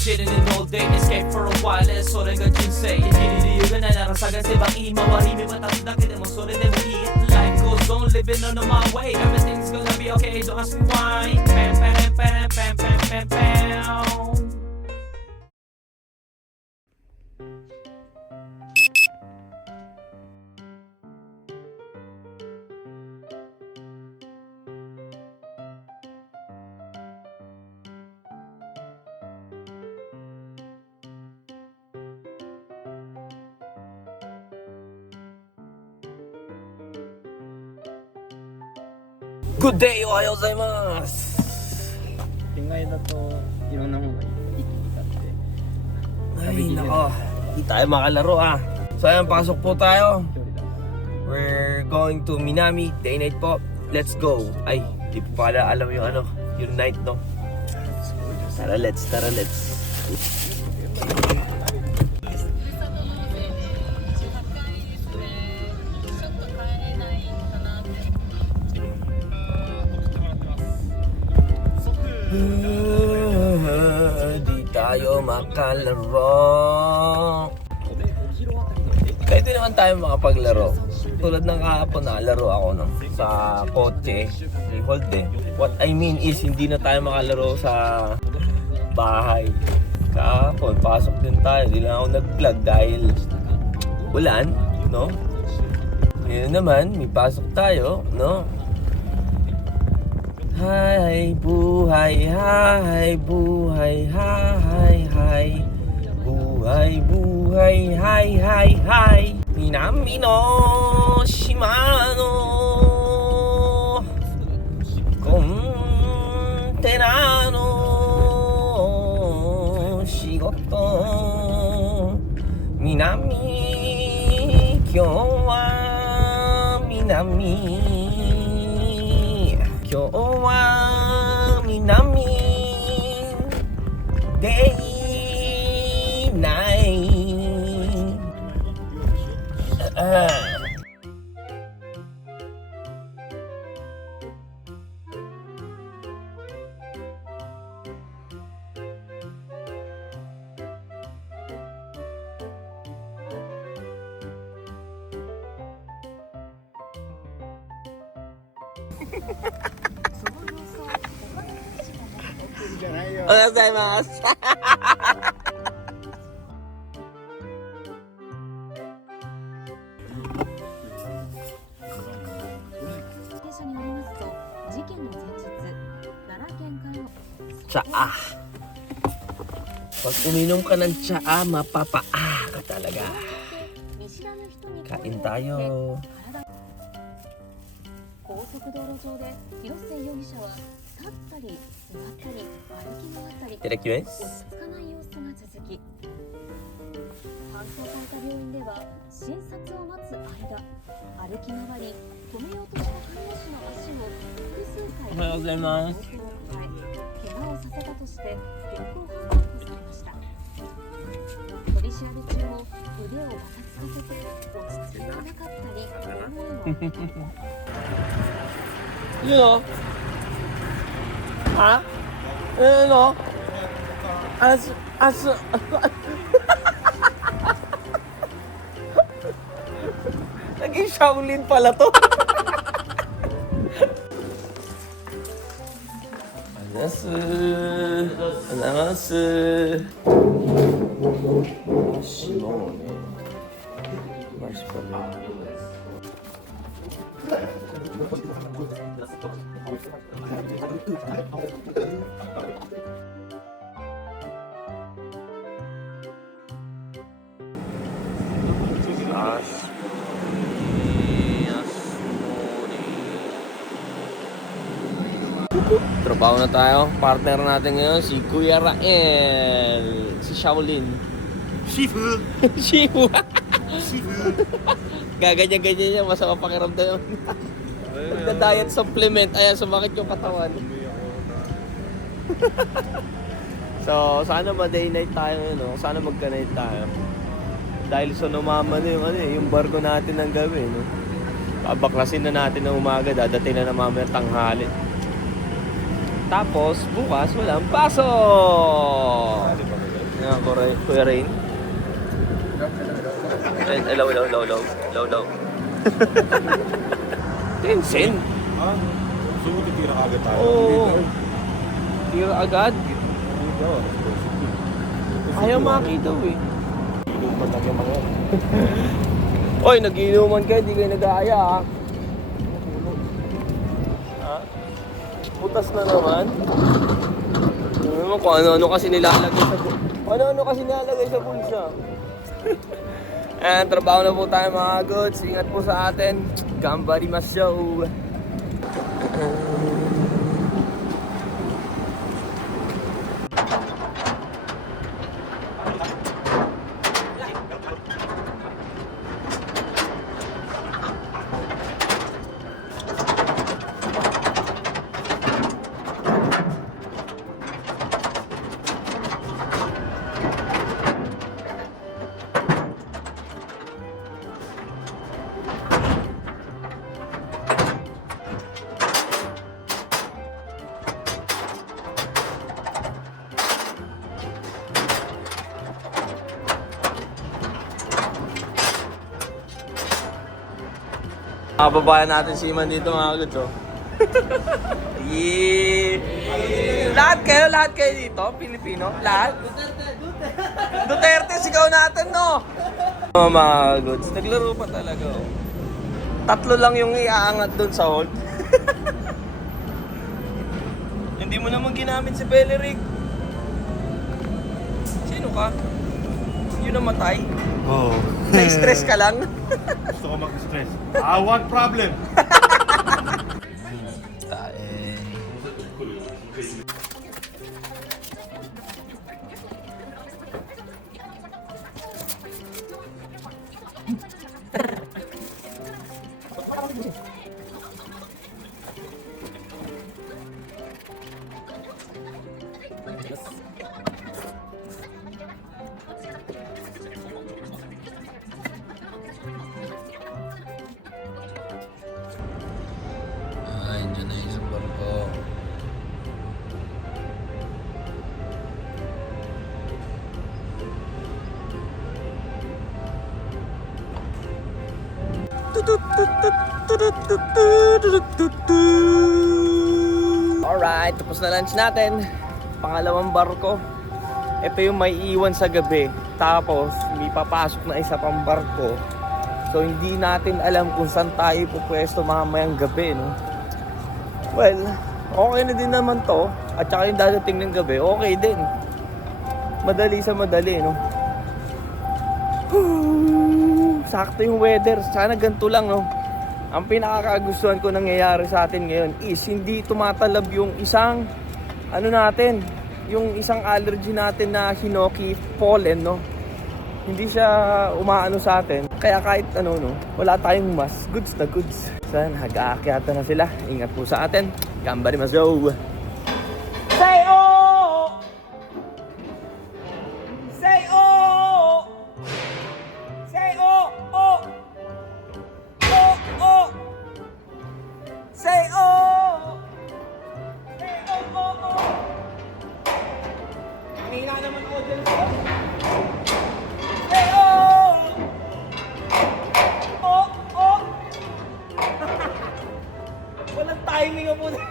chilling in all day, escape for a while それが人生生きる理由がないなら探せばいい周り見渡すだけでもそれでもいい Life goes on living on my way Everything's gonna be okay don't ask me why Pam pam pam pam pam pam pam Good day! おはようございます。県外だといろんなものが一気に買って Ay nako, hindi tayo makalaro ah. So ayan, pasok po tayo. 距離だから We're going to Minami, day night po. Let's go. Ay, di po pala alam yung ano, yung night no. Tara let's. 'Di tayo makalaro. Kahit di naman tayo makapaglaro. Tulad ng kahapon na laro ako no, sa kotse, hold eh. What I mean is hindi na tayo makalaro sa bahay. Kahapon, pasok din tayo. Hindi lang ako nag-vlog dahil ulan, no? Ngayon naman, may pasok tayo, no? Hay buhay, hay buhay, hay hay. Buhay, buhay, hay hay hay. Minami no Shimano Kontena no Shigoto Minami Kyou wa Minami Kyou wa Minami Day Night Gozaimasu. 茶 Pag uminom ka ng tsaa, mapapaa ka talaga. Kain tayo. 高速道路上で広末容疑者は立ったり座ったり歩き回ったりいただきま落ちす。着かない様子が続き搬送された病院では診察を待つ間歩き回り止めようとした看護師の足を複数回おはようございます。暴行を加え怪我をさせたとして現行犯逮捕されました取り調べ中も腕をばたつかせて落ち着きがなかったり大声も Yun o. Ha? Yun o. Naging Shaolin pala to. Ananasu. Shimone. Trabaho na tayo. Partner natin ngayon si Kuya Rael. Si Shaolin. Shifu! Shifu. Shifu! Gaganyan-ganyan niya. Masama pakiramdam. Magda-diet supplement. Ayan, sumakit yung katawan. So, sana ma-day night tayo ngayon. No? Sana magka-night tayo. Dahil sa numama na yung barko natin ng gabi. No? Babaklasin na natin ng umaga. Dadating na mamaya tanghali. Tapos, bukas walang pasok! Yan, Kuya Rain. Low. Tensin. Ah, so titira ka agad tayo. Oo. Tira agad. Ayaw makita eh. Inuman lang yung mga yan. Oy, nagiinuman kayo, di kayo nag-aaya ha. Ha? Putas na naman. Ano mo kung ano-ano kasi nilalagay sa ano-ano kasi nilalagay sa bulsa. And trabaho na po tayo mga goods. Ingat po sa atin. Gambari mas show. Kababayan natin si Iman dito mga goods, oh. Yeah. Lahat kayo dito, Pilipino? Lahat? Duterte, sigaw natin, no? Oh, mga goods, naglaro pa talaga, oh. 3 lang yung iaangat doon sa hold. Hindi mo naman ginamit si Beleric. Sino ka? Yun namatay? Oo. Na-stress ka lang? Gusto ko mag-stress. I want problem. Diyan na yung sa barko. Alright, tapos na lunch natin. Pangalawang barko. Ito yung may iwan sa gabi. Tapos, may papasok na isa pang barko. So, hindi natin alam kung saan tayo pupwesto mamayang gabi, no? Well, okay na din naman to. At saka yung dadating ng gabi, okay din. Madali sa madali, no? Sakto yung weather. Sana ganito lang, no? Ang pinakakagustuhan ko nangyayari sa atin ngayon is hindi tumatalab yung isang, ano natin, yung isang allergy natin na hinoki pollen, no? Hindi siya umaano sa atin. Kaya kahit ano, no, wala tayong mas. Goods na goods. Saan, hag-aakyata na sila. Ingat po sa atin. Gambari mas go! Say oh! Say oh! Say oh! Oh! Oh! Oh! Say oh! Say oh! Oh! Oh! Hina naman ako dyan sa... Say oh! Oh! Oh! Walang timing ako na.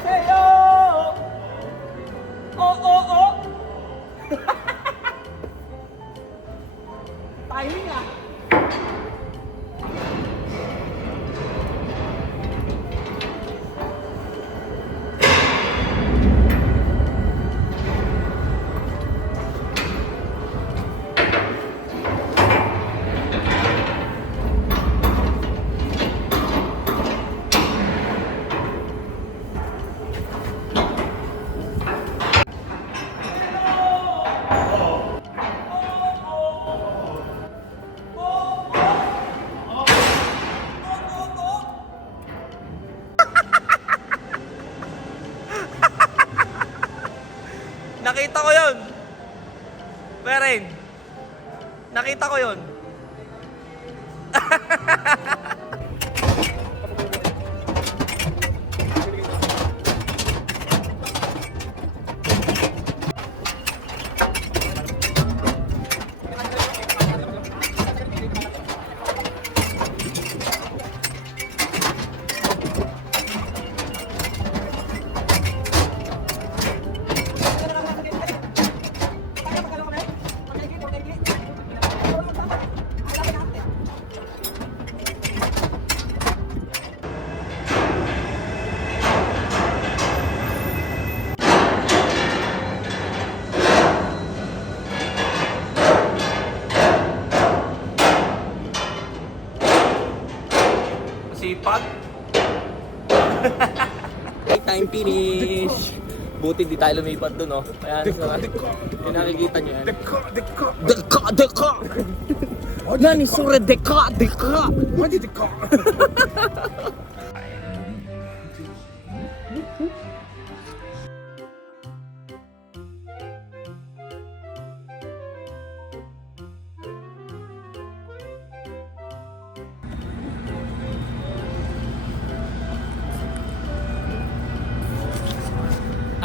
Say oh! Oh! Oh! Oh! Timing ah! Nakita ko yun. Peren. Nakita ko yun. finish. Buti di tayo lumipat dun, oh. Kaya nakikita nyo yan. Deka! Nani sure deka! What did the car?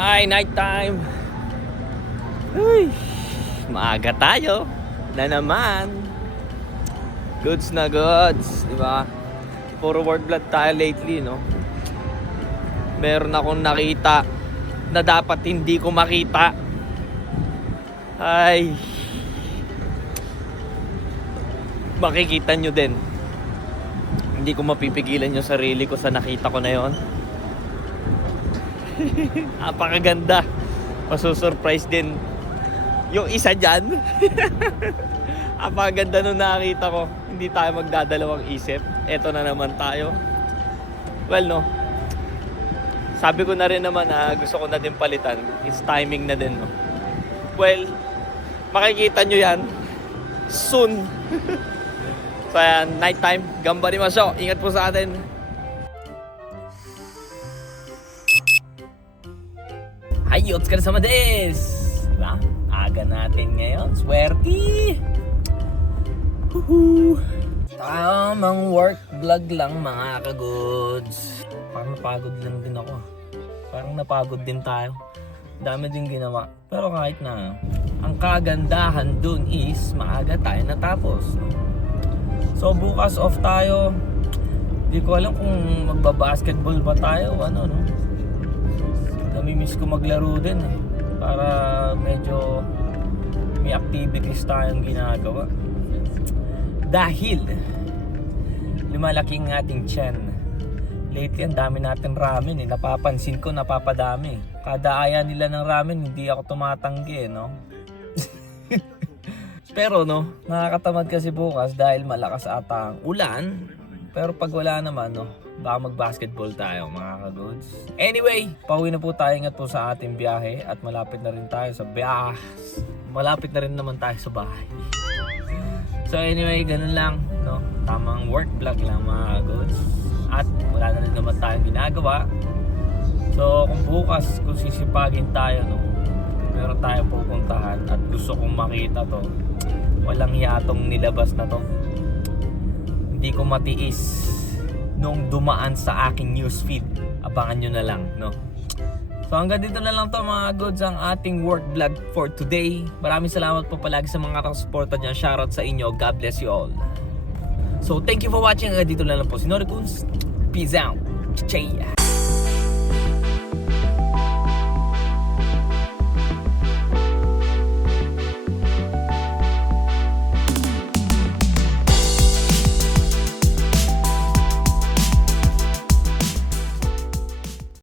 Ay, night time. Uy, maaga tayo na naman. Goods na goods, di ba? Puro word blood tayo lately, no? Meron akong nakita na dapat hindi ko makita. Ay, makikita nyo din. Hindi ko mapipigilan yung sarili ko sa nakita ko na yon. Napakaganda. Masusurprise din yung isa dyan. Napakaganda nung nakita ko. Hindi tayo magdadalawang isip. Eto na naman tayo. Well, no, sabi ko na rin naman na gusto ko na din palitan. It's timing na din, no. Well, makikita nyo yan soon. So yan, night time. Gambari maso. Ingat po sa atin. Ay, otsukare sama desu! Diba? Aga natin ngayon. Swerte! Woohoo! Tamang work vlog lang mga kagoods. Parang napagod lang din ako. Parang napagod din tayo. Dami din ginawa. Pero kahit na, ang kagandahan dun is maaga tayo natapos. So bukas off tayo. Hindi ko alam kung magbabasketball ba tayo o ano, no? Namimiss ko maglaro din eh. Para medyo may activities tayong ginagawa. Dahil lumalaki ang ating tiyan. Lately ang dami natin ramen eh. Napapansin ko napapadami. Kada aya nila ng ramen hindi ako tumatanggi, no? Pero no, nakakatamad kasi bukas dahil malakas ata ang ulan. Pero pag wala naman, no, baka mag-basketball tayo mga kagoods. Anyway, pauwi na po tayo. Ingat po sa ating biyahe. At malapit na rin tayo sa malapit na rin naman tayo sa bahay. So anyway, ganun lang, no? Tamang work vlog lang mga kagoods. At wala na rin naman tayong ginagawa. So kung bukas, kung sisipagin tayo, no, meron tayong pupuntahan at gusto kong makita to. Walang yatong nilabas na to. Hindi ko matiis nung dumaan sa aking newsfeed. Abangan nyo na lang, no? So hanggang dito na lang to mga goods ang ating work vlog for today. Maraming salamat po palagi sa mga nakasuporta dyan. Shoutout sa inyo. God bless you all. So thank you for watching. Hanggang dito na lang po si Norikuns. Peace out. Chaya.